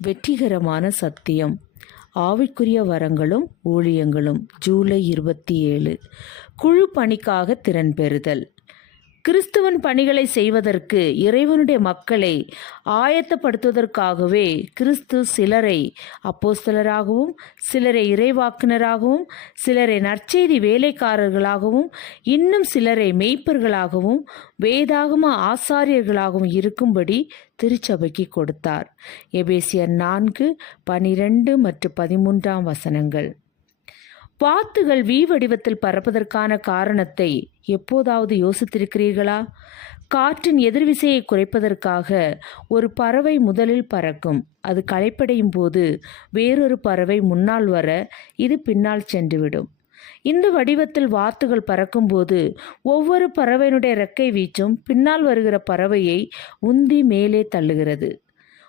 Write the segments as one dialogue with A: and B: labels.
A: வெற்றிகரமான சத்தியம். ஆவிக்குரிய வரங்களும் ஊழியங்களும். ஜூலை இருபத்தி ஏழு. குழு பணிக்காக திறன் பெறுதல். கிறிஸ்துவன் பணிகளை செய்வதற்கு இறைவனுடைய மக்களை ஆயத்தப்படுத்துவதற்காகவே கிறிஸ்து சிலரை அப்போஸ்தலராகவும் சிலரை இறைவாக்குனராகவும் சிலரை நற்செய்தி வேலைக்காரர்களாகவும் இன்னும் சிலரை மெய்ப்பர்களாகவும் வேதாகம ஆசாரியர்களாகவும் இருக்கும்படி திருச்சபைக்கு கொடுத்தார். எபேசியர் நான்கு பனிரெண்டு மற்றும் பதிமூன்றாம் வசனங்கள். வாத்துகள் வி வடிவத்தில் பறப்பதற்கான காரணத்தை எப்போதாவது யோசித்திருக்கிறீர்களா? காற்றின் எதிர்விசையை குறைப்பதற்காக ஒரு பறவை முதலில் பறக்கும். அது களைப்படையும் போது வேறொரு பறவை முன்னால் வர இது பின்னால் சென்றுவிடும். இந்த வடிவத்தில் வாத்துகள் பறக்கும்போது ஒவ்வொரு பறவையினுடைய ரெக்கை வீச்சும் பின்னால் வருகிற பறவையை உந்தி மேலே தள்ளுகிறது.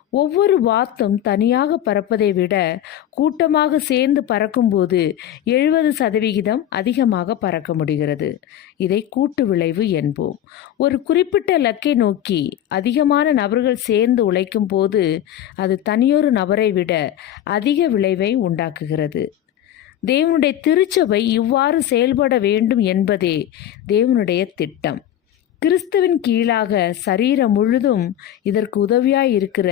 A: ஒவ்வொரு வாத்தும் தனியாக பறப்பதை விட கூட்டமாக சேர்ந்து பறக்கும்போது எழுபது சதவிகிதம் அதிகமாக பறக்க முடிகிறது. இதை கூட்டு விளைவு என்போம். ஒரு குறிப்பிட்ட லக்கை நோக்கி அதிகமான நபர்கள் சேர்ந்து உழைக்கும் போது அது தனியொரு நபரை விட அதிக விளைவை உண்டாக்குகிறது. தேவனுடைய திருச்சபை இவ்வாறு செயல்பட வேண்டும் என்பதே தேவனுடைய திட்டம். கிறிஸ்துவின் கீழாக சரீரம் முழுதும் இதற்கு உதவியாய் இருக்கிற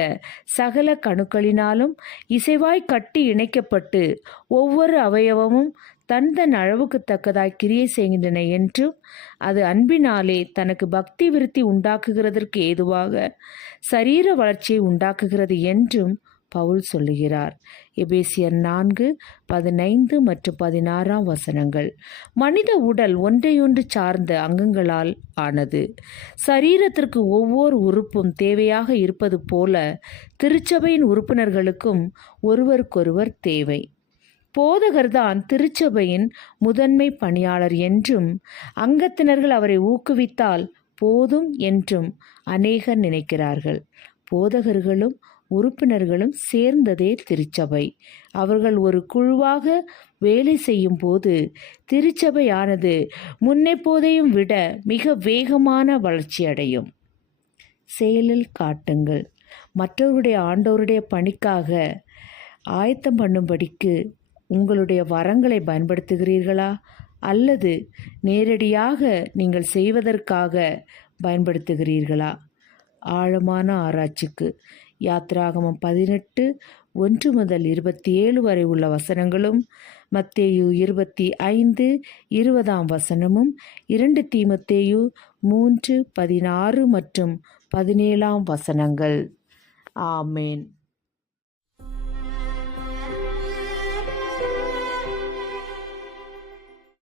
A: சகல கணுக்களினாலும் இசைவாய் கட்டி இணைக்கப்பட்டு ஒவ்வொரு அவயவமும் தன் தன் அளவுக்கு தக்கதாய் கிரியை செய்கின்றன என்றும் அது அன்பினாலே தனக்கு பக்தி விருத்தி உண்டாக்குகிறதற்கு ஏதுவாக சரீர வளர்ச்சியை உண்டாக்குகிறது என்றும் பவுல் சொல்லுகிறார். எபேசியர் நான்கு பதினைந்து மற்றும் பதினாறாம் வசனங்கள். மனித உடல் ஒன்றையொன்று சார்ந்த அங்கங்களால் ஆனது. சரீரத்திற்கு ஒவ்வொரு உறுப்பும் தேவையாக இருப்பது போல திருச்சபையின் உறுப்பினர்களுக்கும் ஒருவருக்கொருவர் தேவை. போதகர்தான் திருச்சபையின் முதன்மை பணியாளர் என்றும் அங்கத்தினர்கள் அவரை ஊக்குவித்தால் போதும் என்றும் அநேகர் நினைக்கிறார்கள். போதகர்களும் உறுப்பினர்களும் சேர்ந்ததே திருச்சபை. அவர்கள் ஒரு குழுவாக வேலை செய்யும் போது திருச்சபையானது முன்னெப்போதையும் விட மிக வேகமான வளர்ச்சி அடையும். செயலில் காட்டுங்கள். மற்றவருடைய ஆண்டோருடைய பணிக்காக ஆயத்தம் பண்ணும்படிக்கு உங்களுடைய வரங்களை பயன்படுத்துகிறீர்களா? அல்லது நேரடியாக நீங்கள் செய்வதற்காக பயன்படுத்துகிறீர்களா? ஆழமான ஆராய்ச்சிக்கு யாத்ராகமம் பதினெட்டு ஒன்று முதல் இருபத்தி ஏழு வரை உள்ள வசனங்களும் மத்தேயு இருபத்தி ஐந்து இருபதாம் வசனமும் இரண்டு தீமத்தேயு மூன்று பதினாறு மற்றும் பதினேழாம் வசனங்கள். ஆமேன்.